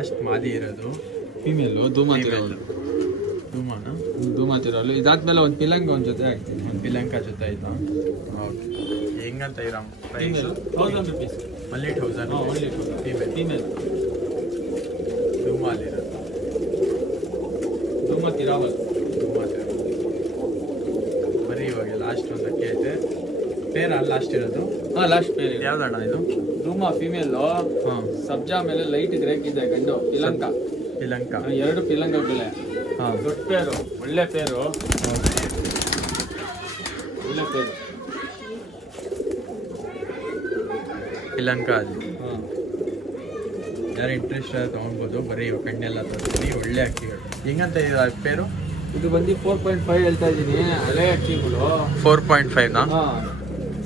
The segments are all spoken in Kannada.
ಲಾಸ್ಟ್ ಮಾದಿ ಇರೋದು ಫೀಮೇಲು ಧೂಮಾತಿರಲು ಇದಾದ್ಮೇಲೆ ಒಂದು ಪಿಲಂಗ ಒಂದು ಜೊತೆ ಹಾಕ್ತೀನಿ. ಒಂದು ಪಿಲಂಕ ಜೊತೆ ಆಯ್ತಾ? ಓಕೆ. ಹೆಂಗಂತ ಇರೋ ಪ್ರೈಸ್? 1000 rupees. ಒನ್ಲಿ 1000 ಫೀಮೇಲ್ ಧೂಮಾಲಿರೋದು ಧೂಮಾತಿರಾವಲ್ ಬರೀ ಇವಾಗ ಲಾಸ್ಟ್ ಒಂದಕ್ಕೆ ಐತೆ. ಪೇರ್ ಅಲ್ಲಿ ಲಾಸ್ಟ್ ಇರೋದು? ಹಾಂ, ಲಾಸ್ಟ್ ಪೇರ್. ಯಾವ್ದಣ್ಣ ಇದು? ಧೂಮಾ ಫೀಮೇಲು. ಹಾಂ, ಸಬ್ಜಾ ಮೇಲೆ ಲೈಟ್ ಗ್ರೇಕ್ ಇದೆ ಗಂಡು. ಪಿಲಂಕ 2 ಪಿಲಂಕ ಬೆಲೆ. ಹಾಂ, ದೊಡ್ಡ ಪೇರು, ಒಳ್ಳೆ ಪೇರು. ಪಿಲಂಕ ಅಲ್ಲಿ. ಹಾಂ, ಯಾರು ಇಂಟ್ರೆಸ್ಟ್ ತೊಗೊಳ್ಬೋದು. ಬರೀ ಇವಾಗ ಕಣ್ಣೆಲ್ಲ ತೋರಿಸ್ತೀನಿ. ಒಳ್ಳೆ ಅಕ್ಕಿಗಳು. ಹೆಂಗಂತ ಇದು ಪೇರು? ಇದು ಬಂದು 4.5 ಹೇಳ್ತಾ ಇದ್ದೀನಿ. ಹಳೆ ಅಕ್ಕಿಗಳು 4.5ನಾ? ಹಾಂ.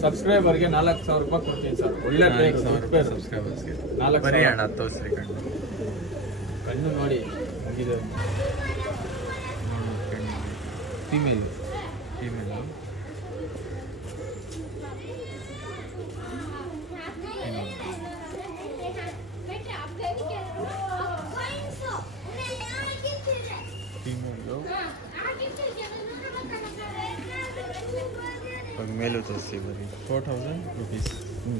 ಸಬ್ಸ್ಕ್ರೈಬರ್ಗೆ 4000 ರೂಪಾಯಿ ಕೊಡ್ತೀನಿ ಸರ್. ಒಳ್ಳೆ ಪೇರು, ದೊಡ್ಡ ಪೇರು. ಸಬ್ಸ್ಕ್ರೈಬರ್ಸ್ಗೆ 4000. ಬರೀ ಅಣ್ಣ ತೋರಿಸ್ರಿ ಕಣ್ಣು ನೋಡಿ ಮುಗಿದೆ. ಫೀಮೇಲ್ ಫೀಮೇಲು ಮೇಲೂ ತೋರಿಸಿ ಬರೀ 4000 rupees.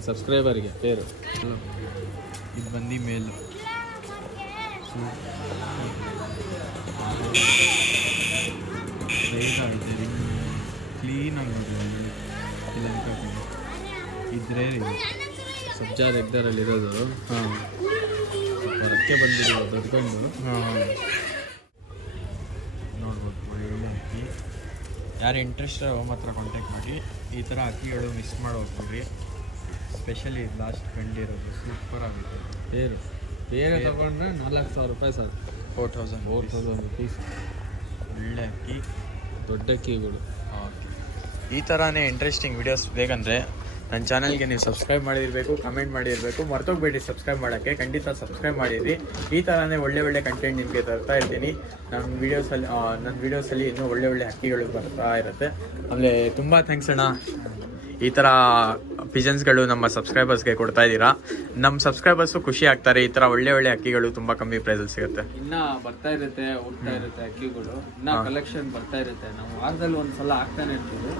ಸಬ್ಸ್ಕ್ರೈಬರ್ಗೆ ಪೇರು. ಇದು ಬಂದು ಮೇಲು ಐತೆ ಕ್ಲೀನಾಗಿ ನೋಡಿ. ಪಿಲಂಕ ಇದ್ರೆ ಸಬ್ಜಾ ರೆಗ್ದರಲ್ಲಿರೋದು. ಹಾಂ, ರಕ್ಕೆ ಬಂದಿರೋ ದೊಡ್ಡಕೊಂಡು. ಹಾಂ, ನೋಡ್ಬೋದು. ಒಳ್ಳೆ ಅಕ್ಕಿ. ಯಾರು ಇಂಟ್ರೆಸ್ಟ್ ಮಾತ್ರ ಕಾಂಟ್ಯಾಕ್ಟ್ ಮಾಡಿ. ಈ ಥರ ಅಕ್ಕಿಗಳು ಮಿಸ್ ಮಾಡಿ ಹೋಗ್ಬಿಡ್ರಿ. ಸ್ಪೆಷಲಿ ಲಾಸ್ಟ್ ಕಂಡಿರೋದು ಸೂಪರ್ ಆಗುತ್ತೆ. ಬೇರೆ ತಗೊಂಡ್ರೆ 4000 ರೂಪಾಯಿ ಸರ್. 4000 rupees. ಒಳ್ಳೆ ಅಕ್ಕಿ, ದೊಡ್ಡ ಅಕ್ಕಿಗಳು. ಓಕೆ. ಈ ಥರನೇ ಇಂಟ್ರೆಸ್ಟಿಂಗ್ ವೀಡಿಯೋಸ್ ಬೇಕಂದರೆ ನನ್ನ ಚಾನಲ್ಗೆ ನೀವು ಸಬ್ಸ್ಕ್ರೈಬ್ ಮಾಡಿರಬೇಕು, ಕಮೆಂಟ್ ಮಾಡಿರಬೇಕು. ಮರ್ತೋಗ್ಬೇಡಿ ಸಬ್ಸ್ಕ್ರೈಬ್ ಮಾಡೋಕ್ಕೆ. ಖಂಡಿತ ಸಬ್ಸ್ಕ್ರೈಬ್ ಮಾಡಿರಿ. ಈ ಥರನೇ ಒಳ್ಳೆ ಕಂಟೆಂಟ್ ನಿಮಗೆ ತರ್ತಾ ಇರ್ತೀನಿ. ನನ್ನ ವೀಡಿಯೋಸಲ್ಲಿ ಇನ್ನೂ ಒಳ್ಳೆ ಹಕ್ಕಿಗಳು ಬರ್ತಾ ಇರುತ್ತೆ. ಆಮೇಲೆ ತುಂಬ ಥ್ಯಾಂಕ್ಸ್ ಅಣ್ಣ. ಈ ಥರ ಪಿಜನ್ಸ್ಗಳು ನಮ್ಮ ಸಬ್ಸ್ಕ್ರೈಬರ್ಸ್ಗೆ ಕೊಡ್ತಾ ಇದ್ದೀರಾ. ನಮ್ಮ ಸಬ್ಸ್ಕ್ರೈಬರ್ಸು ಖುಷಿ ಆಗ್ತಾರೆ. ಈ ಥರ ಒಳ್ಳೆ ಅಕ್ಕಿಗಳು ತುಂಬ ಕಮ್ಮಿ ಪ್ರೈಸಲ್ಲಿ ಸಿಗುತ್ತೆ. ಇನ್ನ ಬರ್ತಾ ಇರುತ್ತೆ, ಹೋಗ್ತಾ ಇರುತ್ತೆ ಅಕ್ಕಿಗಳು. ಇನ್ನ ಕಲೆಕ್ಷನ್ ಬರ್ತಾ ಇರುತ್ತೆ. ನಾವು ವಾರದಲ್ಲಿ ಒಂದ್ಸಲ ಹಾಕ್ತಾನೆ ಇರ್ತೀವಿ.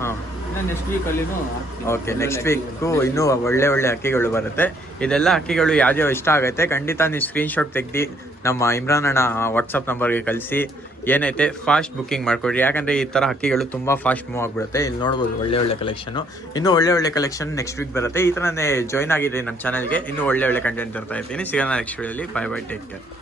ಇನ್ನ ನೆಕ್ಸ್ಟ್ ವೀಕ್ ಅಲ್ಲಿನೂ ಹಾಕ್ತೀವಿ. ಓಕೆ, ನೆಕ್ಸ್ಟ್ ವೀಕು ಇನ್ನೂ ಒಳ್ಳೆ ಅಕ್ಕಿಗಳು ಬರುತ್ತೆ. ಇದೆಲ್ಲ ಅಕ್ಕಿಗಳು ಯಾವ್ಯಾವ ಇಷ್ಟ ಆಗುತ್ತೆ ಖಂಡಿತ ನೀವು ಸ್ಕ್ರೀನ್ಶಾಟ್ ತೆಗ್ದು ನಮ್ಮ ಇಮ್ರಾನ್ ಅಣ್ಣ ವಾಟ್ಸಪ್ ನಂಬರ್ಗೆ ಕಳಿಸಿ ಏನೈತೆ ಫಾಸ್ಟ್ ಬುಕ್ಕಿಂಗ್ ಮಾಡ್ಕೊಡ್ರಿ. ಯಾಕಂದರೆ ಈ ಥರ ಹಕ್ಕಿಗಳು ತುಂಬ ಫಾಸ್ಟ್ ಮೂವ್ ಆಗಿಬಿಡುತ್ತೆ. ಇಲ್ಲಿ ನೋಡ್ಬೋದು ಒಳ್ಳೆ ಕಲೆಕ್ಷನು. ಇನ್ನೂ ಒಳ್ಳೆ ಕಲೆಕ್ಷನ್ ನೆಕ್ಸ್ಟ್ ವೀಕ್ ಬರುತ್ತೆ. ಈ ಥರನೇ ಜಾಯ್ನ್ ಆಗಿರಿ ನಮ್ಮ ಚಾನಲ್ಗೆ. ಇನ್ನೂ ಒಳ್ಳೆ ಕಂಟೆಂಟ್ ತರ್ತಾ ಇರ್ತೀನಿ. ಸಿಗೋಣ ನೆಕ್ಸ್ಟ್ ವೀಡಿಯೋಲಿ. Bye take care.